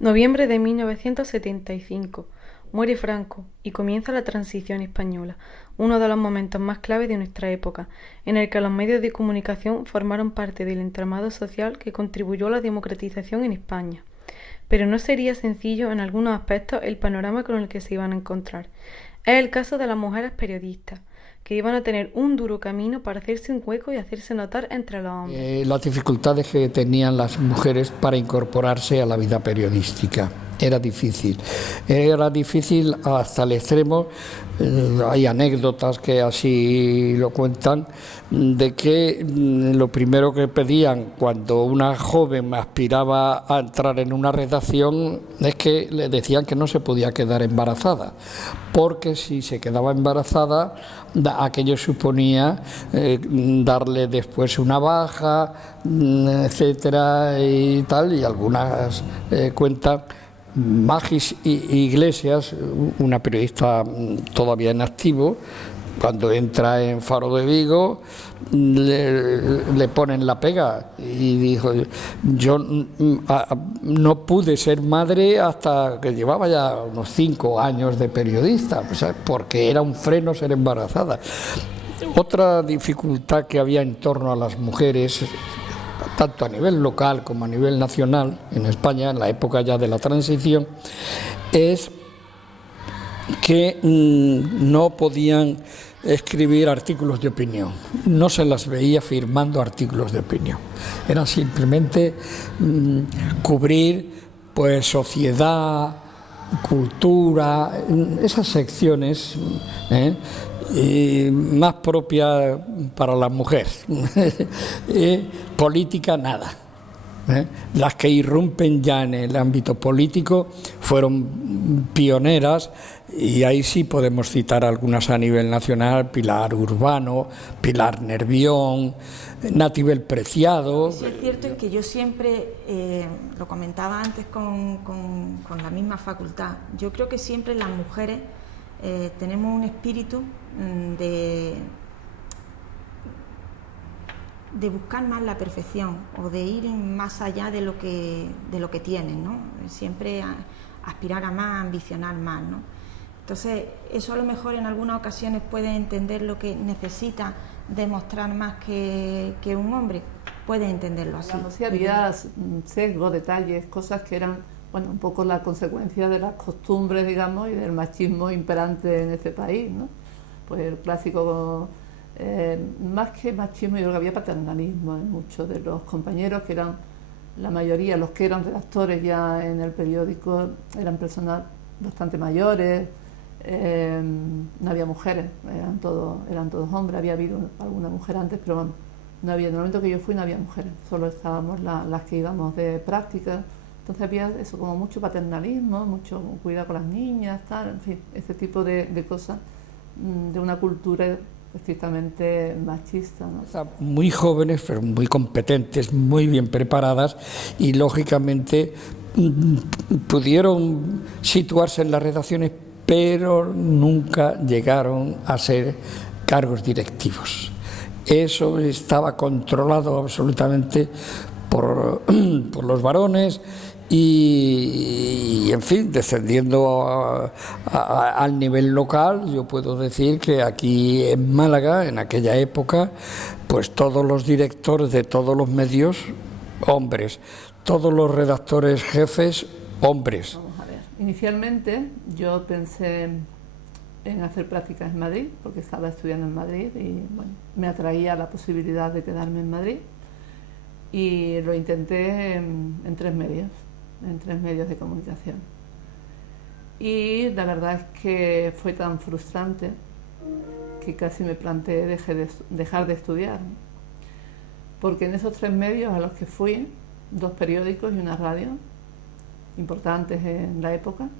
Noviembre de 1975. Muere Franco y comienza la transición española, uno de los momentos más clave de nuestra época, en el que los medios de comunicación formaron parte del entramado social que contribuyó a la democratización en España. Pero no sería sencillo en algunos aspectos el panorama con el que se iban a encontrar. Es el caso de las mujeres periodistas, que iban a tener un duro camino para hacerse un hueco y hacerse notar entre los hombres. Las dificultades que tenían las mujeres para incorporarse a la vida periodística. Era difícil hasta el extremo, hay anécdotas que así lo cuentan, de que lo primero que pedían cuando una joven aspiraba a entrar en una redacción es que le decían que no se podía quedar embarazada, porque si se quedaba embarazada aquello suponía darle después una baja, etcétera y tal, y algunas cuentan. Magis Iglesias, una periodista todavía en activo, cuando entra en Faro de Vigo le ponen la pega y dijo: yo no pude ser madre hasta que llevaba ya unos 5 años de periodista, porque era un freno ser embarazada. Otra dificultad que había en torno a las mujeres, tanto a nivel local como a nivel nacional en España, en la época ya de la transición, es que no podían escribir artículos de opinión, no se las veía firmando artículos de opinión, era simplemente cubrir pues sociedad, cultura, esas secciones y más propia para la mujer. Política nada. Las que irrumpen ya en el ámbito político fueron pioneras, y ahí sí podemos citar algunas a nivel nacional: Pilar Urbano, Pilar Nervión, Natibel Preciado. Eso es cierto, es que yo siempre, lo comentaba antes con la misma facultad, yo creo que siempre las mujeres tenemos un espíritu de buscar más la perfección o de ir más allá de lo que tienen, ¿no? Siempre aspirar a más, ambicionar más, ¿no? Entonces, eso a lo mejor en algunas ocasiones puede entender lo que necesita demostrar más que un hombre, puede entenderlo así. Claro, sí había sesgos, detalles, cosas que eran, bueno, un poco la consecuencia de las costumbres, digamos, y del machismo imperante en este país, ¿no? Pues el clásico, más que machismo, yo creo que había paternalismo en muchos de los compañeros, que eran, la mayoría, los que eran redactores ya en el periódico, eran personas bastante mayores, no había mujeres, eran todos hombres. Había habido alguna mujer antes, pero bueno, no había, en el momento que yo fui no había mujeres, solo estábamos las que íbamos de práctica. Entonces había eso, como mucho paternalismo, mucho cuidado con las niñas, tal, en fin, ese tipo de cosas, de una cultura estrictamente machista, ¿no? Muy jóvenes, pero muy competentes, muy bien preparadas, y lógicamente pudieron situarse en las redacciones, pero nunca llegaron a ser cargos directivos. Eso estaba controlado absolutamente por los varones. Y en fin, descendiendo al nivel local, yo puedo decir que aquí en Málaga, en aquella época, pues todos los directores de todos los medios, hombres, todos los redactores jefes, hombres. Vamos a ver, inicialmente yo pensé en hacer prácticas en Madrid, porque estaba estudiando en Madrid y bueno, me atraía la posibilidad de quedarme en Madrid, y lo intenté en 3 medios de comunicación, y la verdad es que fue tan frustrante que casi me planteé dejar de estudiar, porque en esos 3 medios a los que fui, 2 periódicos y una radio importantes en la época,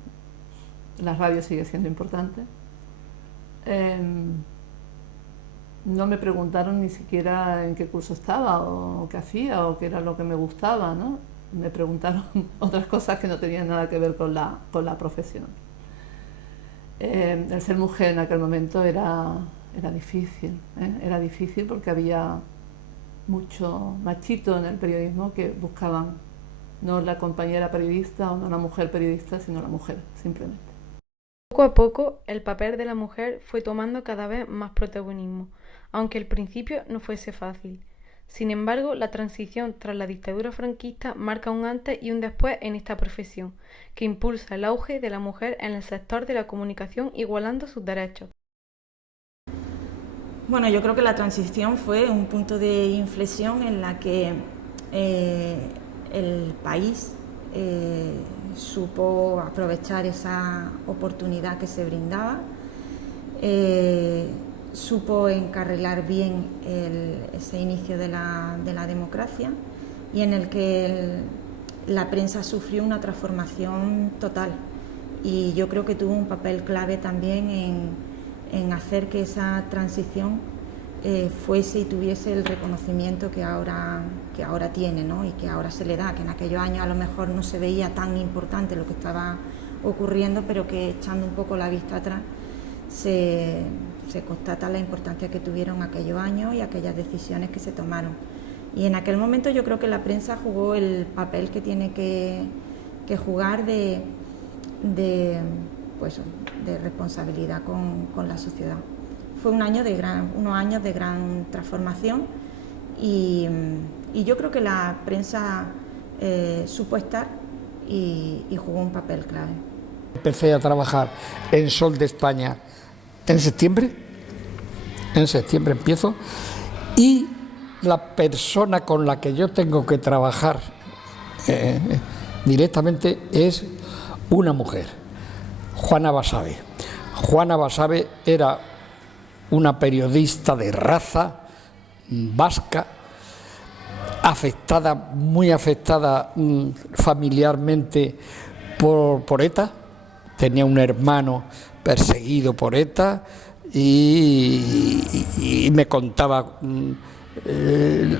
la radio sigue siendo importante, no me preguntaron ni siquiera en qué curso estaba o qué hacía o qué era lo que me gustaba, ¿no? Me preguntaron otras cosas que no tenían nada que ver con la profesión. El ser mujer en aquel momento era difícil, era difícil porque había mucho machito en el periodismo que buscaban no la compañera periodista o no la mujer periodista, sino la mujer, simplemente. Poco a poco, el papel de la mujer fue tomando cada vez más protagonismo, aunque al principio no fuese fácil. Sin embargo, la transición tras la dictadura franquista marca un antes y un después en esta profesión, que impulsa el auge de la mujer en el sector de la comunicación igualando sus derechos. Bueno, yo creo que la transición fue un punto de inflexión en la que el país supo aprovechar esa oportunidad que se brindaba, supo encarrilar bien ese inicio de la democracia y en el que la prensa sufrió una transformación total, y yo creo que tuvo un papel clave también en hacer que esa transición fuese y tuviese el reconocimiento que ahora tiene, ¿no? Y que ahora se le da, que en aquellos años a lo mejor no se veía tan importante lo que estaba ocurriendo, pero que echando un poco la vista atrás se constata la importancia que tuvieron aquellos años y aquellas decisiones que se tomaron. Y en aquel momento yo creo que la prensa jugó el papel que tiene que jugar de responsabilidad con la sociedad. Fue unos años de gran transformación y yo creo que la prensa supo estar y jugó un papel clave. Empecé a trabajar en Sol de España en septiembre empiezo, y la persona con la que yo tengo que trabajar directamente es una mujer, Juana Basabe. Juana Basabe era una periodista de raza vasca, muy afectada familiarmente por ETA. Tenía un hermano perseguido por ETA y me contaba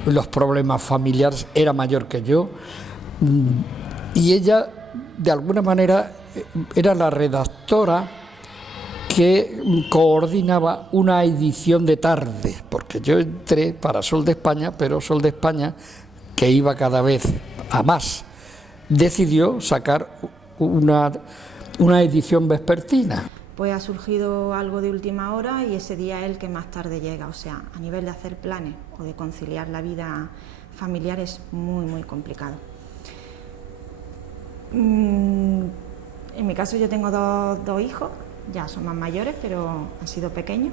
los problemas familiares. Era mayor que yo, y ella de alguna manera era la redactora que coordinaba una edición de tarde, porque yo entré para Sol de España, pero Sol de España, que iba cada vez a más, decidió sacar una edición vespertina. Pues ha surgido algo de última hora y ese día es el que más tarde llega, o sea, a nivel de hacer planes o de conciliar la vida familiar es muy, muy complicado. En mi caso yo tengo dos hijos, ya son más mayores, pero han sido pequeños.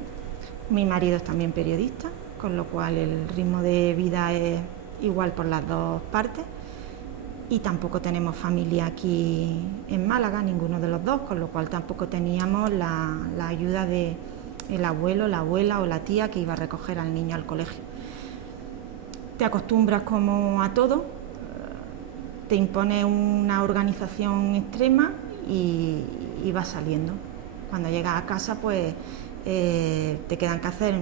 Mi marido es también periodista, con lo cual el ritmo de vida es igual por las dos partes. Y tampoco tenemos familia aquí en Málaga, ninguno de los dos, con lo cual tampoco teníamos la ayuda de el abuelo, la abuela o la tía que iba a recoger al niño al colegio. Te acostumbras como a todo, te impone una organización extrema y vas saliendo. Cuando llegas a casa, pues te quedan que hacer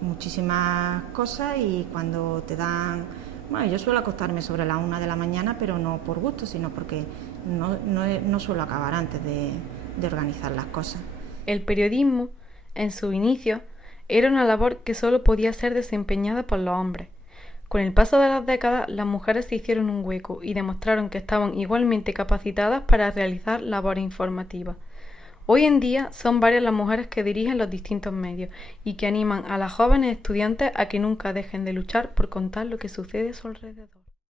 muchísimas cosas, y cuando te dan... Bueno, yo suelo acostarme sobre las 1 de la mañana, pero no por gusto, sino porque no suelo acabar antes de organizar las cosas. El periodismo, en su inicio, era una labor que solo podía ser desempeñada por los hombres. Con el paso de las décadas, las mujeres se hicieron un hueco y demostraron que estaban igualmente capacitadas para realizar labores informativas. Hoy en día son varias las mujeres que dirigen los distintos medios y que animan a las jóvenes estudiantes a que nunca dejen de luchar por contar lo que sucede a su alrededor.